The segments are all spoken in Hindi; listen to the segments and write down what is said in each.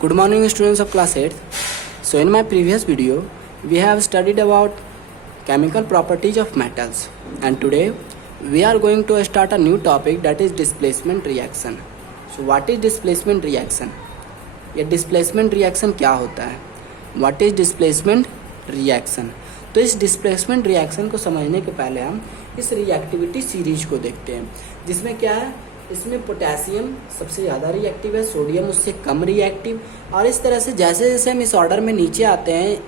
Good morning students of class 8th. So in my previous video we have studied about chemical properties of metals, and today we are going to start a new topic, that is displacement reaction. So what is displacement reaction? ये displacement reaction क्या होता है? What is displacement reaction? तो इस displacement reaction को समझने के पहले हम इस रिएक्टिविटी सीरीज को देखते हैं, जिसमें क्या है, इसमें पोटेशियम सबसे ज़्यादा रिएक्टिव है, सोडियम उससे कम रिएक्टिव, और इस तरह से जैसे जैसे हम इस ऑर्डर में नीचे आते हैं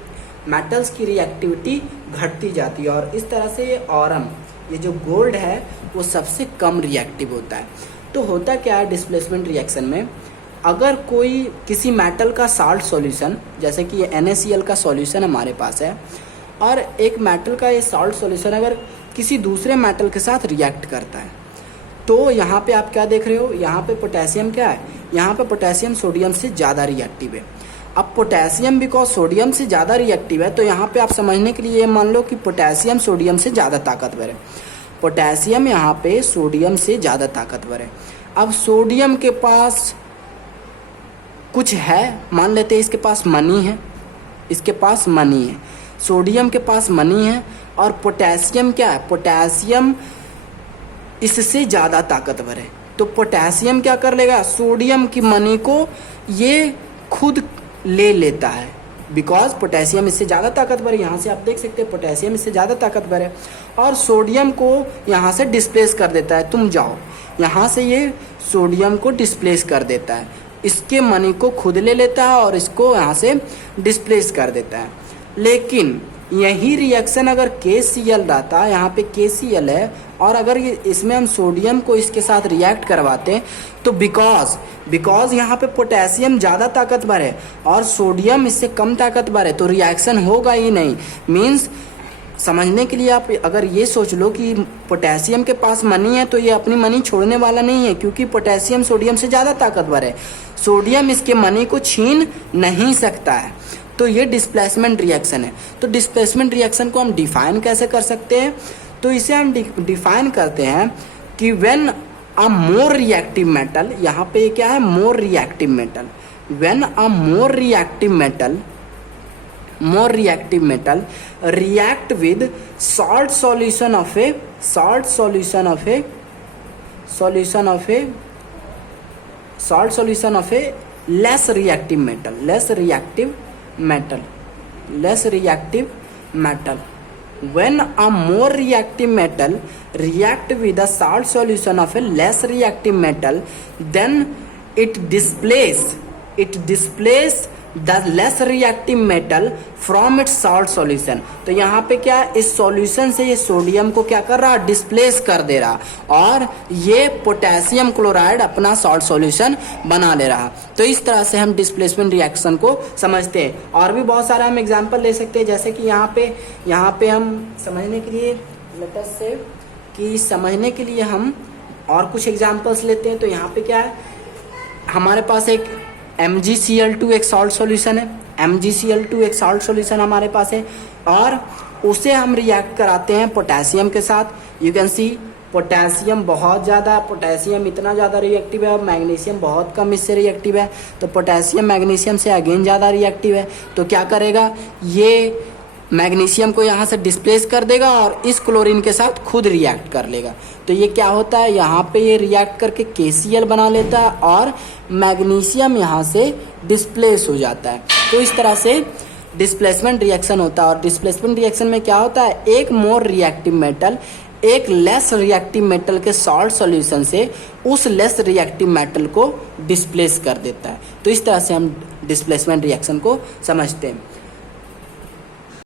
मेटल्स की रिएक्टिविटी घटती जाती है, और इस तरह से ये ऑरम, ये जो गोल्ड है वो सबसे कम रिएक्टिव होता है। तो होता क्या है डिस्प्लेसमेंट रिएक्शन में, अगर कोई किसी मेटल का साल्ट सॉल्यूशन, जैसे कि ये NaCl का सॉल्यूशन हमारे पास है, और एक मेटल का ये साल्ट सॉल्यूशन अगर किसी दूसरे मेटल के साथ रिएक्ट करता है, तो यहाँ पे आप क्या देख रहे हो, यहाँ पे पोटेशियम क्या है, यहाँ पे पोटेशियम सोडियम से ज़्यादा रिएक्टिव है। अब पोटेशियम बिकॉज सोडियम से ज़्यादा रिएक्टिव है, तो यहाँ पे आप समझने के लिए ये मान लो कि पोटेशियम सोडियम से ज़्यादा ताकतवर है। पोटेशियम यहाँ पे सोडियम से ज़्यादा ताकतवर है। अब सोडियम के पास कुछ है, मान लेते हैं इसके पास मनी है, इसके पास मनी है, सोडियम के पास मनी है, और पोटेशियम क्या है, पोटेशियम इससे ज़्यादा ताकतवर है। तो पोटेशियम क्या कर लेगा, सोडियम की मनी को ये खुद ले लेता है, बिकॉज पोटेशियम इससे ज़्यादा ताकतवर है। यहाँ से आप देख सकते हैं पोटेशियम इससे ज़्यादा ताकतवर है, और सोडियम को यहाँ से डिस्प्लेस कर देता है, तुम जाओ, यहाँ से ये सोडियम को डिस्प्लेस कर देता है, इसके मनी को खुद ले लेता है और इसको यहाँ से डिस्प्लेस कर देता है। लेकिन यही रिएक्शन अगर KCl रहता, यहाँ पे KCl है, और अगर इसमें हम सोडियम को इसके साथ रिएक्ट करवाते हैं, तो बिकॉज यहाँ पे पोटेशियम ज़्यादा ताकतवर है और सोडियम इससे कम ताकतवर है, तो रिएक्शन होगा ही नहीं। मीन्स समझने के लिए आप अगर ये सोच लो कि पोटेशियम के पास मनी है, तो ये अपनी मनी छोड़ने वाला नहीं है, क्योंकि पोटेशियम सोडियम से ज़्यादा ताकतवर है, सोडियम इसके मनी को छीन नहीं सकता है। तो ये डिस्प्लेसमेंट रिएक्शन है। तो डिस्प्लेसमेंट रिएक्शन को हम डिफाइन कैसे कर सकते हैं, तो इसे हम डिफाइन करते हैं कि when a more reactive metal, यहाँ पे क्या है, more reactive metal, when a more reactive metal react with salt solution of a less reactive metal. When a more reactive metal react with a salt solution of a less reactive metal, then it displace the less reactive metal from its salt solution. तो यहाँ पे क्या है, इस सॉल्यूशन से ये सोडियम को क्या कर रहा, डिस्प्लेस कर दे रहा, और ये पोटेशियम क्लोराइड अपना सॉल्ट सॉल्यूशन बना ले रहा। तो इस तरह से हम डिस्प्लेसमेंट रिएक्शन को समझते हैं। और भी बहुत सारा हम एग्जांपल ले सकते हैं, जैसे कि यहाँ पे हम समझने के लिए समझने के लिए हम और कुछ एग्जाम्पल्स लेते हैं। तो यहाँ पे क्या है, हमारे पास एक MgCl2 एक सॉल्ट सॉल्यूशन है, MgCl2 एक सॉल्ट सॉल्यूशन हमारे पास है, और उसे हम रिएक्ट कराते हैं पोटेशियम के साथ। यू कैन सी पोटेशियम बहुत ज़्यादा, पोटेशियम इतना ज़्यादा रिएक्टिव है, और मैग्नीशियम बहुत कम इससे रिएक्टिव है। तो पोटेशियम मैग्नीशियम से अगेन ज़्यादा रिएक्टिव है, तो क्या करेगा, ये मैग्नीशियम को यहाँ से डिस्प्लेस कर देगा और इस क्लोरीन के साथ खुद रिएक्ट कर लेगा। तो ये क्या होता है, यहाँ पे ये रिएक्ट करके KCl बना लेता है, और मैग्नीशियम यहाँ से डिस्प्लेस हो जाता है। तो इस तरह से डिस्प्लेसमेंट रिएक्शन होता है। और डिस्प्लेसमेंट रिएक्शन में क्या होता है, एक मोर रिएक्टिव मेटल एक लेस रिएक्टिव मेटल के सॉल्ट सॉल्यूशन से उस लेस रिएक्टिव मेटल को डिस्प्लेस कर देता है। तो इस तरह से हम डिस्प्लेसमेंट रिएक्शन को समझते हैं।